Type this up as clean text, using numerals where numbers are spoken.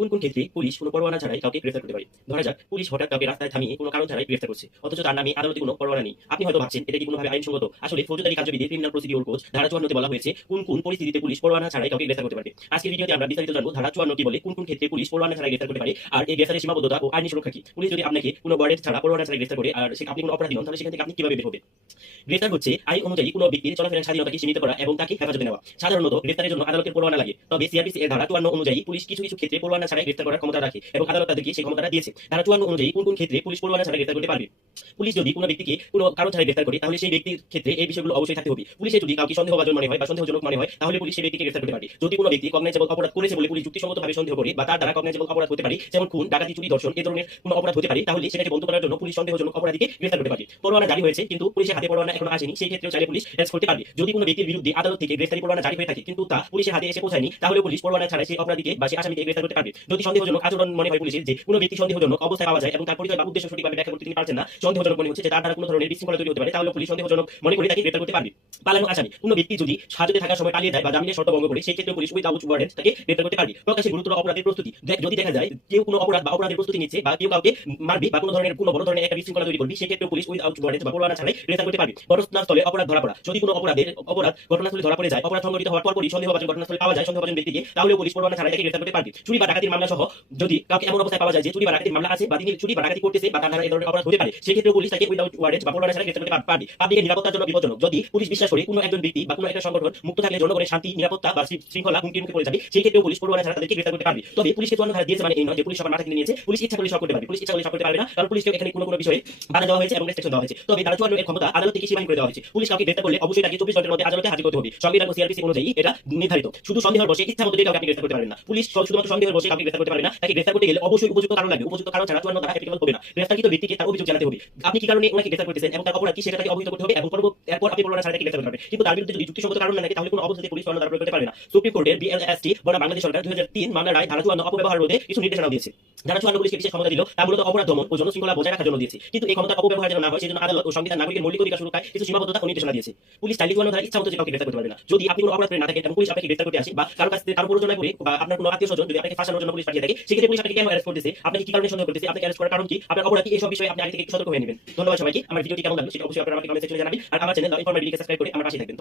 কোন কোন ক্ষেত্রে পুলিশ কোনো পরোয়ানা ছাড়াই কাউকে গ্রেফতার করতে পারে? ধরা যাক পুলিশ হঠাৎ কাউকে রাস্তায় থামিয়ে কোনো কারণ ছাড়াই গ্রেফতার করছে, অথচ তার নামে আদালতে কোনো পরোয়ানা নেই। আপনি হয়তো ভাবছেন এটা কি কোনোভাবে আইনসঙ্গত? আসলে ফৌজদারি কার্যবিধি ক্রিমিনাল প্রসিডিউর কোড ধারা 54 বলা হয়েছে কোন কোন পরিস্থিতিতে পুলিশ পরোয়ানা ছাড়াই কাউকে গ্রেফতার করতে পারে। আজকের ভিডিওতে আমরা বিস্তারিত জানবো ধারা 54 কি বলে, কোন কোন ক্ষেত্রে পুলিশ পরোয়ানা ছাড়াই গ্রেফতার করতে পারে, আর এই গ্রেফতারের সীমাবদ্ধতা ও আইনি সুরক্ষা কি। পুলিশ যদি আপনাকে কোনো ওয়ারেন্ট ছাড়া পরোয়ানা ছাড়াই গ্রেফতার করে আর আপনি কোনো অপরাধী হন, তাহলে সেখান থেকে আপনি কিভাবে বের হবেন? গ্রেফতার হচ্ছে আইন অনুযায়ী কোনো ব্যক্তির চলাফেরার স্বাধীনতাকে সীমিত করা এবং তাকে হেফাজতে নেওয়া। সাধারণত গ্রেফতারের জন্য আদালতের পরোয়ানা লাগে, তবে সিআরপিসি এর ধারা 54 অনুযায়ী পুলিশ কিছু কিছু ক্ষেত্রে পরোয়ানা ছাড়াই গ্রেফতার করার ক্ষমতা রাখে এবং আদালত তাদেরকে সেই ক্ষমতাটা দিয়েছে। ধারা 54 অনুযায়ী কোন কোন ক্ষেত্রে পুলিশ পরোয়ানা ছাড়াই গ্রেফতার করতে পারবে। পুলিশ যদি কোনো ব্যক্তিকে কোনো কারণ ছাড়াই গ্রেফতার করে, তাহলে সেই ব্যক্তির ক্ষেত্রে এই বিষয়গুলো অবশ্যই থাকতে হবে। পুলিশের যদি কাউকে সন্দেহভাজন মনে হয় বা সন্দেহজনক মনে হয়, তাহলে পুলিশ সেই ব্যক্তিকে গ্রেফতার করতে পারে। যদি কোনো ব্যক্তি কগনাইজেবল অপরাধ করেছে বলে পুলিশ যুক্তিসঙ্গতভাবে সন্দেহ করে বা তার দ্বারা কগনাইজেবল অপরাধ হতে পারে, যেমন খুন, ডাকাতি, চুরি, ধর্ষণ এই ধরনের কোনো অপরাধ হতে পারে, তাহলে সেটাকে বন্ধ করার জন্য পুলিশ সন্দেহজনক অপরাধীকে গ্রেফতার করতে পারে। পরোয়ানা জারি হয়েছে কিন্তু পুলিশের হাতে পরোয়ানা এখনো আসেনি, সেই ক্ষেত্রে চাইলে পুলিশ অ্যারেস্ট করতে পারবে। যদি কোনো ব্যক্তির বিরুদ্ধে আদালত থেকে গ্রেফতারি পরোয়ানা জারি হয়ে থাকে কিন্তু তা পুলিশের হাতে এসে পৌঁছায়নি, তাহলে পুলিশ পরোয়ানা ছাড়াই সেই অপরাধীকে বা সেই আসামিকে গ্রেফতার করতে পারবে। যদি সন্দেহজনক আচরণ মনে হয় পুলিশের, যে কোনো ব্যক্তি সন্দেহজনক অবস্থায় পাওয়া যায় এবং তার পরিচয় বা উদ্দেশ্য সঠিকভাবে ব্যাখ্যা করতে তিনি পারছেন না, সন্দেহজনক মনে হচ্ছে যে তার দ্বারা কোনো ধরনের বিশৃঙ্খলা তৈরি হতে পারে, তাহলে পুলিশ সন্দেহজনক মনে করে তাকে গ্রেফতার করতে পারবে। পালানো আসামি, কোনো ব্যক্তি যদি হাজতে থাকার সময় পালিয়ে যায় বা জামিনের শর্ত ভঙ্গ করে, সেই ক্ষেত্রে পুলিশ উইদাউট ওয়ারেন্ট তাকে গ্রেফতার করতে পারবে। প্রকাশ্যে গুরুতর অপরাধের প্রস্তুতি, যদি দেখা যায় কেউ কোনো অপরাধ বা অপরাধের প্রস্তুতি নিচ্ছে বা কেউ কাউকে মারবে বা কোনো বড় ধরনের একটা বিশৃঙ্খলা তৈরি করবে, সেই ক্ষেত্রে পুলিশ উইদাউট ওয়ারেন্ট বা পরোয়ানা ছাড়াই গ্রেফতার করতে পারবে। ঘটনাস্থলে অপরাধ ধরা পড়া, যদি কোনো অপরাধ ঘটনাস্থলে ধরা পড়ে যায়, অপরাধ সংঘটিত হওয়ার পরপরই সন্দেহভাজন ঘটনাস্থলে পাওয়া যায় সন্দেহভাজন ব্যক্তিকে, তাহলে পুলিশ পরোয়ানা ছাড়াই তাকে গ্রেফতার করতে পারবে। চুরি বা ডাকাতির মামলা সহ যদি কাউকে এমন অবস্থায় পাওয়া যায় যে চুরি বা ডাকাতির মামলা আছে বা তিনি চুরি বা ডাকাতি করতেছে বা তার দ্বারা এই ধরনের অপরাধ হতে পারে, সেই ক্ষেত্রে পুলিশ তাকে উইদাউট ওয়ারেন্ট বা পরোয়ানা ছাড়াই গ্রেফতার করতে পারবে। পাবলিকের নিরাপত্তার জন্য বিপজ্জনক, যদি পুলিশ বিশ্বাস করে কোনো একজন ব্যক্তি বা কোনো একটা সংগঠন মুক্ত থাকলে জনগণের শান্তি, নিরাপত্তা বা শৃঙ্খলা হুমকির মুখে পড়ে যাবে, সেই ক্ষেত্রে পুলিশ পরোয়ানা ছাড়া তাদেরকে গ্রেফতার করতে পারবে। তবে পুলিশকে 54 ধারা দিয়েছে মানে এই নয় যে পুলিশ সবার মাথা কিনে নিয়েছে, পুলিশ ইচ্ছা করলে সব করতে পারবে। পুলিশ ইচ্ছা করলে সব করতে পারবে না, কারণ পুলিশকে এখানে কোনো বিষয়ে বাধা দেওয়া হয়েছে এবং রেস্ট্রিকশন দেওয়া হয়েছে। তবে ধারা 54 এর ক্ষমতা আদালত থেকে সীমাহীন করে দেওয়া হয়েছে। পুলিশ কাউকে গ্রেফতার করলে অবশ্যই তাকে 24 ঘন্টার মধ্যে আদালতে হাজির করতে হবে। সংবিধান ও সিআরপিসি অনুযায়ী এটা নির্ধারিত। শুধু সন্দেহের বশে ইচ্ছা মতো কাউকে গ্রেফতার করতে পারবেন না। পুলিশ শুধুমাত্র সন্দেহের বশে কাউকে গ্রেফতার করতে পারবে না, তাকে গ্রেফতার করতে গেলে অবশ্যই উপযুক্ত কারণ লাগবে। উপযুক্ত কারণ ছাড়া 54 ধারা অ্যাপ্লিকেবল হবে না। গ্রেফতারকৃত ব্যক্তিকে তার অভিযোগ জানাতে হবে, আপনি কি কারণে ওনাকে গ্রেফতার করতেছেন এবং তার অপরাধ কি সেটা তাকে অবহিত করতে হবে, এবং এরপর আপনি পরোয়ানা ছাড়া তাকে গ্রেফতার করতে পারবেন। কিন্তু তার বিরুদ্ধে যদি যুক্তিসঙ্গত কারণ না থাকে, তাহলে কোনো অবস্থাতে পুলিশ 54 ধারা প্রয়োগ করতে পারবে না। সুপ্রিম কোর্টের বিএলএসটি বনাম বাংলাদেশ সরকার 2003 মামলার রায় ধারা 54 অপব্যবহার রোধে কিছু নির্দেশনা দিয়েছে। ধারা 54 পুলিশকে বিশেষ ক্ষমতা দিল, তা মূলত অপরাধ দমন ও জনশৃঙ্খলা বজায় রাখার জন্য দিয়েছে। কিন্তু এই ক্ষমতা অপব্যবহার যেন না হয়, সেজন্য আদালত ও সংবিধান নাগরিকের মৌলিক অধিকার সুরক্ষায় কিছু সীমাবদ্ধতা ও নির্দেশনা দিয়েছে। পুলিশ চাইলে 54 ধারা ইচ্ছা মতো যে কাউকে গ্রেফতার করতে পারবে না। যদি আপনি কোনো অপরাধ করে না থাকেন এবং পুলিশ আপনাকে গ্রেফতার করতে আসে বা কারো প্ররোচনায় পড়ে বা আপনার কোনো আত্মীয়স্বজন যদি আপনাকে ফাঁসানোর জন্য পুলিশ পাঠিয়ে থাকে, সেক্ষেত্রে পুলিশ আপনাকে কেন অ্যারেস্ট করতেছে, আপনাকে কি কারণে সন্দেহ করতেছে, আপনাকে অ্যারেস্ট করার কারণ কি, আপনার অপরাধ কি, এই সব বিষয়ে আপনি আগে থেকে একটু সতর্ক হয়ে নেবেন। ধন্যবাদ সবাইকে। আমার ভিডিওটি কেমন লাগলো সেটা অবশ্যই আপনারা আমাকে কমেন্ট সেকশনে জানাবেন, আর আমার চ্যানেল ইনফরমেটিভকে সাবস্ক্রাইব করে আমার পাশে থাকবেন।